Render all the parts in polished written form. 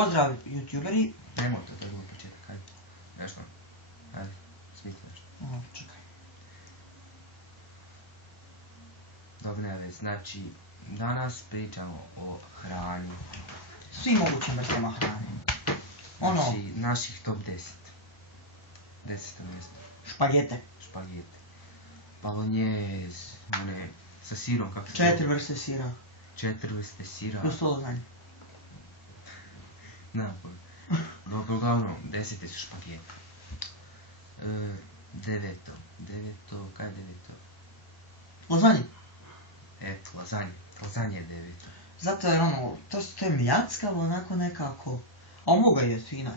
Pozdrav youtuberi. Nemo to, to je bilo početak, hajde. Nešto, hajde, smisli nešto. Čekaj. Dobro, ne već, znači, danas pričamo o hrani. Svim mogućim vrstama hrane. Znači, naših top 10. 10. mjesto. Špagete. Špagete. Bolognese, one sa sirom, kako se... 4 vrste sira. 4 vrste sira. Plus to znanje. Napoj. Dobro, uglavnom, 10. su špagete. 9. Kaj je 9? Lazanje. Eto, lazanje. Lazanje je 9. Zato jer to je mljackavo onako nekako. A moga je fina.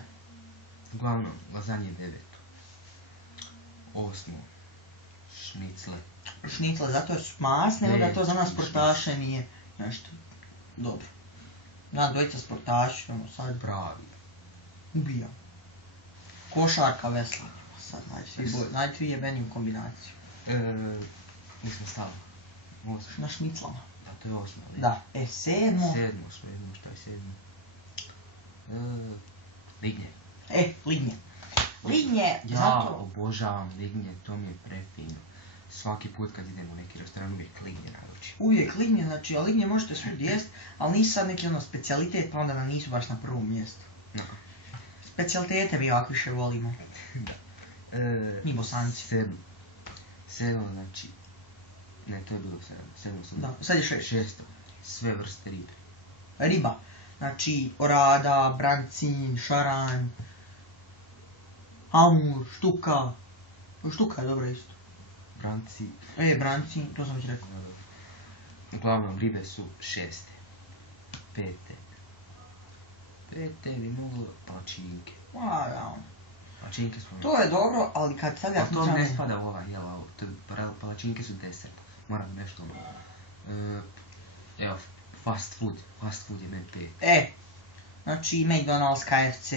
Uglavnom, lazanje je 9. 8. Šnicle. Šnicle, zato jer su masne, onda to za nas sportaše nije nešto dobro. Nas dvojica sportaši, sad Pravi. ubija. Košarka, veslanje. Sad nađi svi jebeniju kombinaciju. Mi smo stali. 8. Na šniclama. Da, to je 8. Da, 7. 7. smo, vidimo šta je 7. Lignje. Lignje. Lignje, Ja zato... obožavam lignje, to mi je prefino. Svaki put kad idem u neki restoran uvijek lignje naručim. Uvijek lignje, znači, a lignje možete svud jest, ali nisu sad neki specijalitet, pa onda nam nisu baš na prvom mjestu. No. Specijalitete mi ovak više volimo. Da. Mi Bosanci. 7, znači... Ne, to je bilo 7. 7 sam... Da, sad je 6. 6. Sve vrste ribe. Riba. Znači, orada, brancin, šaranj, amur, štuka. Štuka je dobra isto. Branci. Brancin, to sam već rekao. Uglavnom, ribe su 6. 5. bi moglo palačinke. Palačinke smo... To je dobro, ali kad stavljaš to ne spada u ovaj, jel, ovo. Palačinke su desert. Moram nešto ono... Evo, fast food je meni 5. Znači McDonald's, KFC,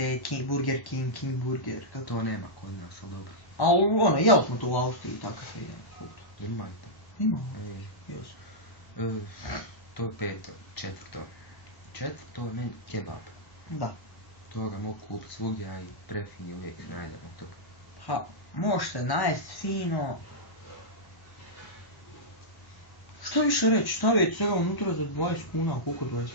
Burger King, King Burger. To nema kod nas, ali dobro. Ali jeli smo to u Austriji, tako se je. Ima li to? Ima. Jesu. To je 5. 4. je meni kebab. Da. Toga mogu kupiti svugdje, a i prefini uvijek najdem od toga. Ha, možeš se najest fino. Što više reći, staviti svega unutra za 20 kuna, koliko 25?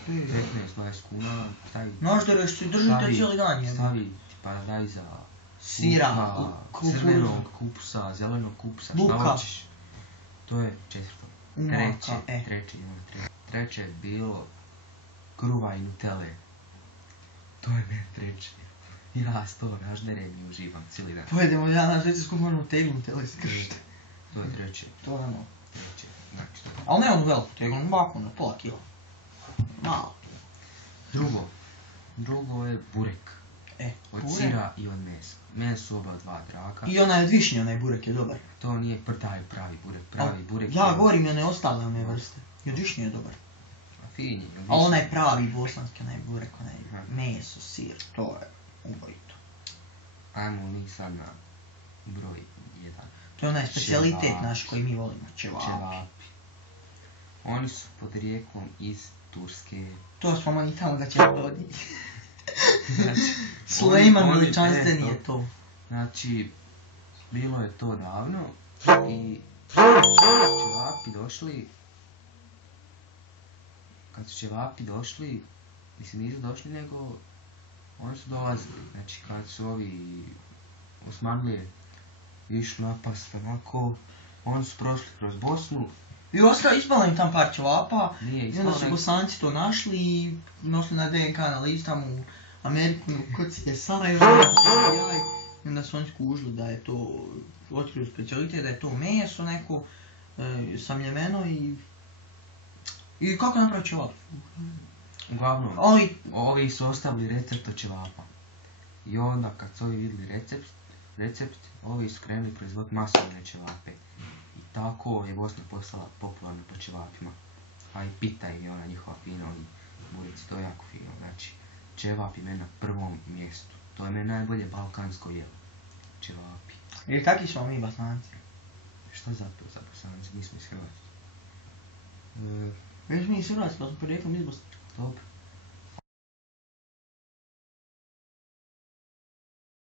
15-20 kuna, stavi... Naždereš se, držite cijeli dan jedno. Stavi paradajza, sira, crvenog kupusa, zelenog kupusa, šta hoćeš. To je 4. Treće je bilo kruva i nutele. To je meni 3. Ja s to nažderem i uživam cijeli dan. Pojedemo ja naš reći skoro moramo teglu nutele skršiti. To je 3. To je ono. 3. Znači to. Ali ne ono veliko teglu, ovako na pola kila. Malo. Drugo je burek. Od sira i od mesa. Meni su oba 2 draka. I onaj od višnje, onaj burek je dobar. To nije pravi burek. Pravi burek. Ja govorim i one ostale one vrste. I od višnje je dobar. Fini. Ali onaj pravi bosanski, onaj burek, onaj meso, sir, to je ubojito. Ajmo mi sad na broj 1. To je onaj specijalitet naš koji mi volimo, ćevapi. Oni su pod rijekom iz Turske. To smo mani tamo da ćemo doditi. Sulejman veličanstveni je to. Znači, bilo je to davno i ćevapi došli. Kad su ćevapi došli, mislim nisu došli nego oni su dolazili. Znači kad su ovi Osmanlije išli napast onako, oni su prošli kroz Bosnu. I ostao ispala im tam par ćevapa i onda su Bosanci to našli i nosili na DNK analizu tamo u Ameriku, kod je Sarajevo i onda su oni skužili da je to otkriju specijalitet, da je to meso neko samljeveno i kako napraviti ćevap? Uglavnom, ovi su ostavili recept od ćevapa. I onda kad su ovi vidjeli recept, ovi su krenuli proizvoditi masovne ćevape. I tako je Bosna postala popularna po ćevapima. A i pita im je ona njihova fina, oni bureci, to je jako fino. Znači, ćevap je meni na prvom mjestu. To je meni najbolje balkansko jelo. Ćevapi. Jer kakvi smo mi Bosanci? Šta zato za Bosanci? Mi smo iz Hrvatske. Mi smo iz Hrvatske, pa smo porijeklom iz Bosne. Dobro.